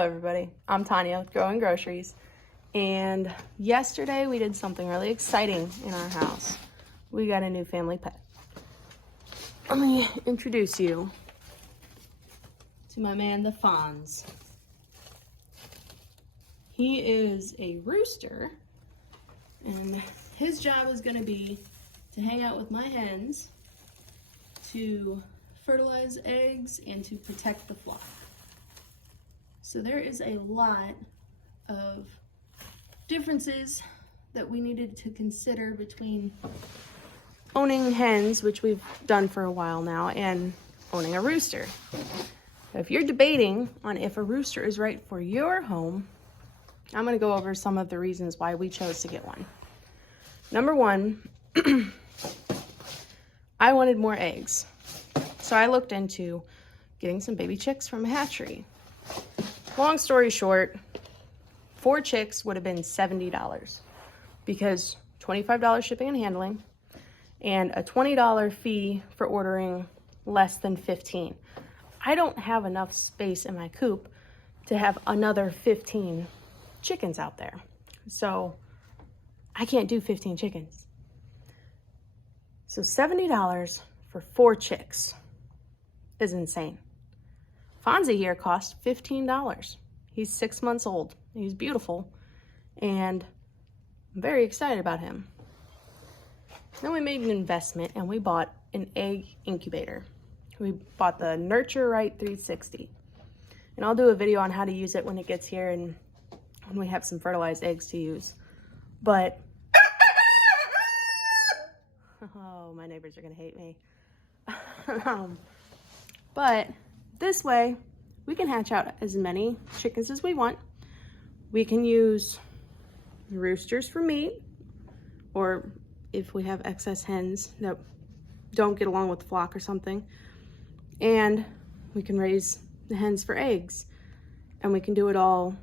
Hello everybody, I'm Tanya with Growing Groceries, and yesterday we did something really exciting in our house. We got a new family pet. Let me introduce you to my man, the Fonz. He is a rooster, and his job is going to be to hang out with my hens, to fertilize eggs, and to protect the flock. So there is a lot of differences that we needed to consider between owning hens, which we've done for a while now, and owning a rooster. If you're debating on if a rooster is right for your home, I'm going to go over some of the reasons why we chose to get one. Number one, I wanted more eggs. So I looked into getting some baby chicks from a hatchery. Long story short, 4 chicks would have been $70 because $25 shipping and handling and a $20 fee for ordering less than 15. I don't have enough space in my coop to have another 15 chickens out there. So I can't do 15 chickens. So $70 for 4 chicks is insane. Fonzie here cost $15. He's 6 months old. He's beautiful, and I'm very excited about him. Then we made an investment and we bought an egg incubator. We bought the Nurture Right 360. And I'll do a video on how to use it when it gets here and when we have some fertilized eggs to use. But, oh, my neighbors are gonna hate me. But this way, we can hatch out as many chickens as we want. We can use roosters for meat, or if we have excess hens that don't get along with the flock or something. And we can raise the hens for eggs. And we can do it all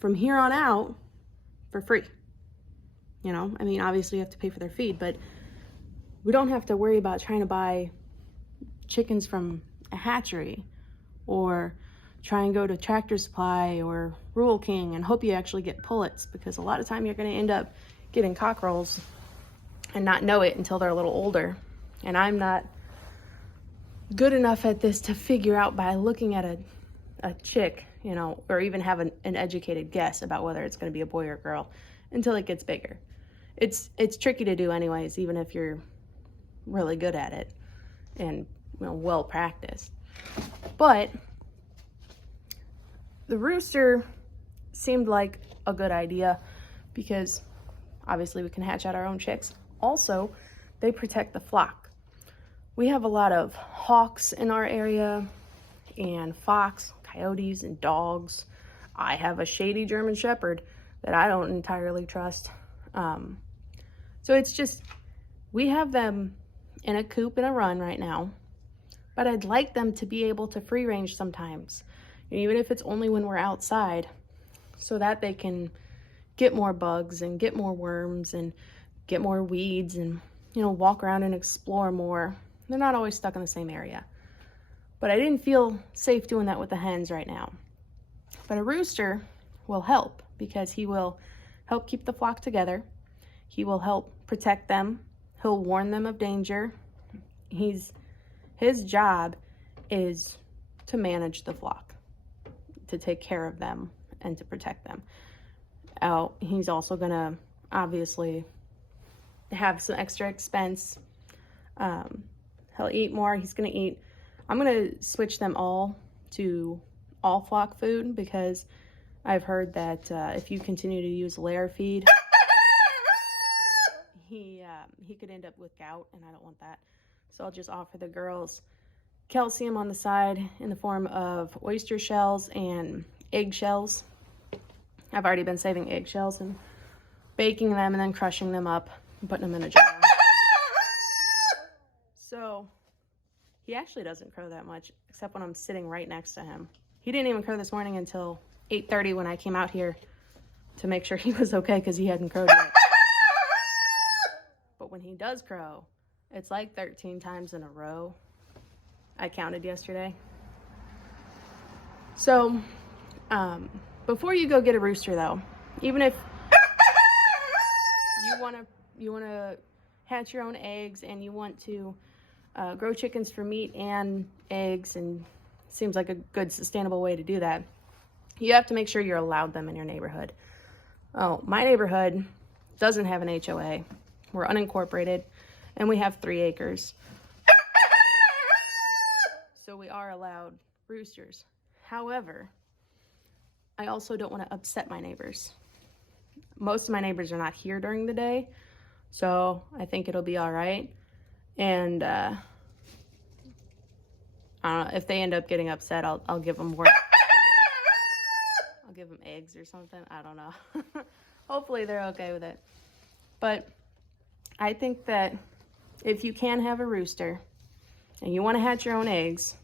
from here on out for free. You know, I mean, obviously you have to pay for their feed, but we don't have to worry about trying to buy chickens from a hatchery or try and go to Tractor Supply or Rural King and hope you actually get pullets, because a lot of time you're going to end up getting cockerels and not know it until they're a little older. And I'm not good enough at this to figure out by looking at a chick, you know, or even have an educated guess about whether it's going to be a boy or girl until it gets bigger. It's tricky to do anyways, even if you're really good at it and, you know, well practiced. But the rooster seemed like a good idea because obviously we can hatch out our own chicks. Also, they protect the flock. We have a lot of hawks in our area and fox, coyotes, and dogs. I have a shady German Shepherd that I don't entirely trust. So it's just, we have them in a coop and a run right now, but I'd like them to be able to free range sometimes, even if it's only when we're outside, so that they can get more bugs and get more worms and get more weeds and, you know, walk around and explore more. They're not always stuck in the same area. But I didn't feel safe doing that with the hens right now. But a rooster will help because he will help keep the flock together. He will help protect them. He'll warn them of danger. His job is to manage the flock, to take care of them and to protect them. He's also gonna obviously have some extra expense. He'll eat more. I'm gonna switch them all to all flock food because I've heard that if you continue to use layer feed, he could end up with gout, and I don't want that. So I'll just offer the girls calcium on the side in the form of oyster shells and eggshells. I've already been saving eggshells and baking them and then crushing them up and putting them in a jar. So he actually doesn't crow that much, except when I'm sitting right next to him. He didn't even crow this morning until 8:30 when I came out here to make sure he was okay because he hadn't crowed yet. But when he does crow, it's like 13 times in a row. I counted yesterday. So Before you go get a rooster though, even if you want to hatch your own eggs and you want to grow chickens for meat and eggs, and seems like a good sustainable way to do that, you have to make sure you're allowed them in your neighborhood. Oh, my neighborhood doesn't have an HOA. We're unincorporated and we have 3 acres. So we are allowed roosters. However, I also don't want to upset my neighbors. Most of my neighbors are not here during the day, so I think it'll be all right. And I don't know, if they end up getting upset, I'll give them more. I'll give them eggs or something. I don't know. Hopefully they're okay with it. But I think that if you can have a rooster and you want to hatch your own eggs,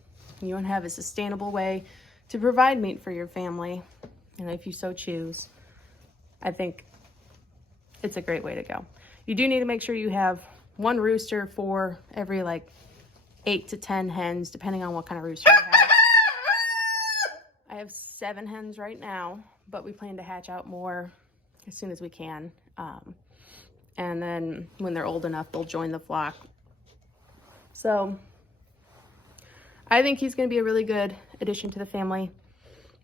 and you want to have a sustainable way to provide meat for your family, and if you so choose, I think it's a great way to go. You do need to make sure you have 1 rooster for every like 8 to 10 hens, depending on what kind of rooster you have. I have 7 hens right now, but we plan to hatch out more as soon as we can. And then when they're old enough, they'll join the flock. So I think he's going to be a really good addition to the family.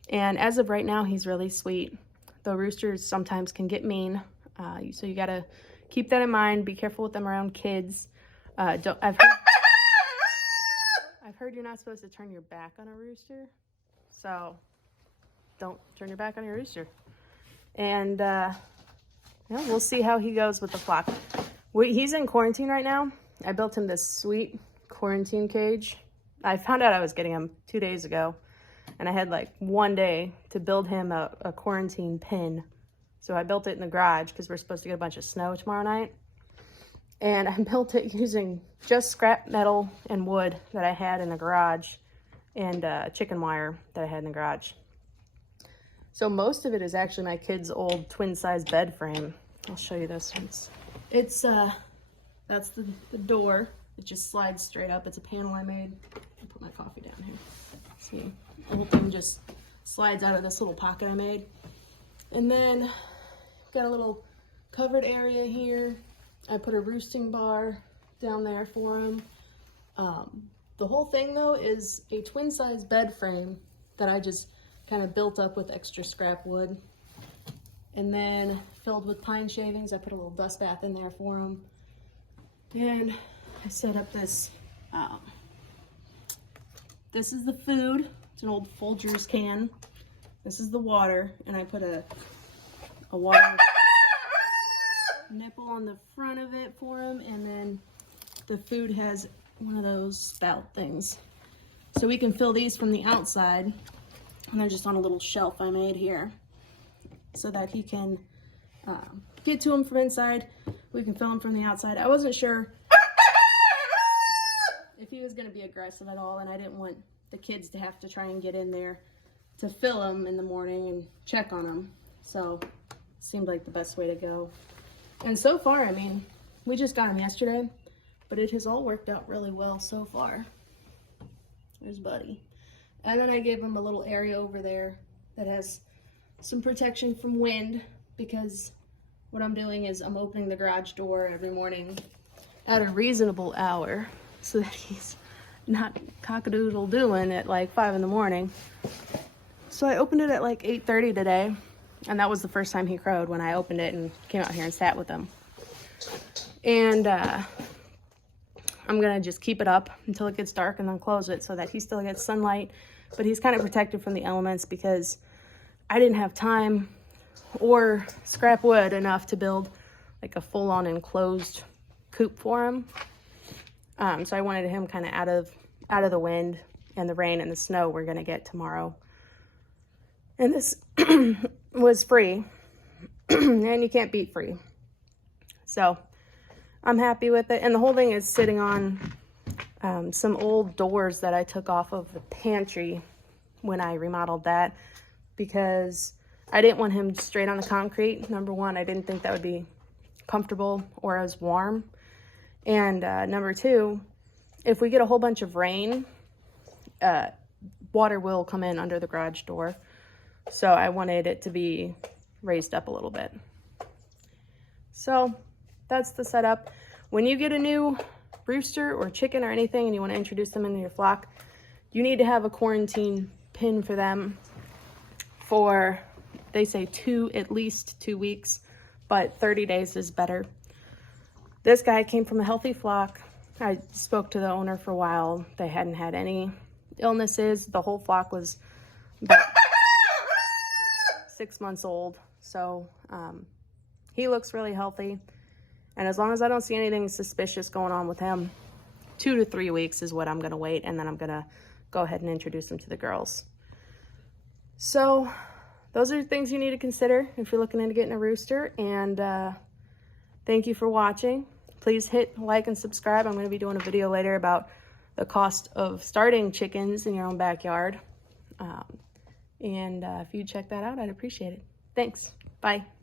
And as of right now, he's really sweet. Though roosters sometimes can get mean. So you got to keep that in mind. Be careful with them around kids. I've heard you're not supposed to turn your back on a rooster. So don't turn your back on your rooster. And we'll see how he goes with the flock. He's in quarantine right now. I built him this sweet quarantine cage. I found out I was getting him 2 days ago, and I had like 1 day to build him a quarantine pen. So I built it in the garage because we're supposed to get a bunch of snow tomorrow night. And I built it using just scrap metal and wood that I had in the garage, and chicken wire that I had in the garage. So most of it is actually my kid's old twin-size bed frame. I'll show you this one. That's the door. It just slides straight up. It's a panel I made. I'll put my coffee down here. See, the whole thing just slides out of this little pocket I made. And then got a little covered area here. I put a roosting bar down there for him. The whole thing though is a twin-size bed frame that I just kind of built up with extra scrap wood, and then filled with pine shavings. I put a little dust bath in there for him. And I set up this, this is the food. It's an old Folgers can. This is the water, and I put a water nipple on the front of it for him, and then the food has one of those spout things. So we can fill these from the outside, and they're just on a little shelf I made here so that he can get to them from inside. We can fill them from the outside. I wasn't sure if he was going to be aggressive at all, and I didn't want the kids to have to try and get in there to fill them in the morning and check on them. So it seemed like the best way to go. And so far, I mean, we just got him yesterday, but it has all worked out really well so far. There's Buddy. And then I gave him a little area over there that has some protection from wind, because what I'm doing is I'm opening the garage door every morning at a reasonable hour so that he's not cock-a-doodle-doing at like 5 in the morning. So I opened it at like 8:30 today, and that was the first time he crowed, when I opened it and came out here and sat with him. And I'm gonna just keep it up until it gets dark and then close it so that he still gets sunlight, but he's kind of protected from the elements because I didn't have time or scrap wood enough to build like a full-on enclosed coop for him. So I wanted him kind of out of the wind and the rain and the snow we're gonna get tomorrow. And this was free, and you can't beat free. So I'm happy with it. And the whole thing is sitting on some old doors that I took off of the pantry when I remodeled that, because I didn't want him straight on the concrete. Number one, I didn't think that would be comfortable or as warm. And number two, if we get a whole bunch of rain, water will come in under the garage door. So I wanted it to be raised up a little bit. So that's the setup. When you get a new rooster or chicken or anything and you want to introduce them into your flock, you need to have a quarantine pin for them for, they say at least 2 weeks, but 30 days is better. This guy came from a healthy flock. I spoke to the owner for a while. They hadn't had any illnesses. The whole flock was about 6 months old. So he looks really healthy. And as long as I don't see anything suspicious going on with him, 2 to 3 weeks is what I'm going to wait. And then I'm going to go ahead and introduce him to the girls. So those are things you need to consider if you're looking into getting a rooster. And thank you for watching. Please hit like and subscribe. I'm going to be doing a video later about the cost of starting chickens in your own backyard. If you check that out, I'd appreciate it. Thanks. Bye.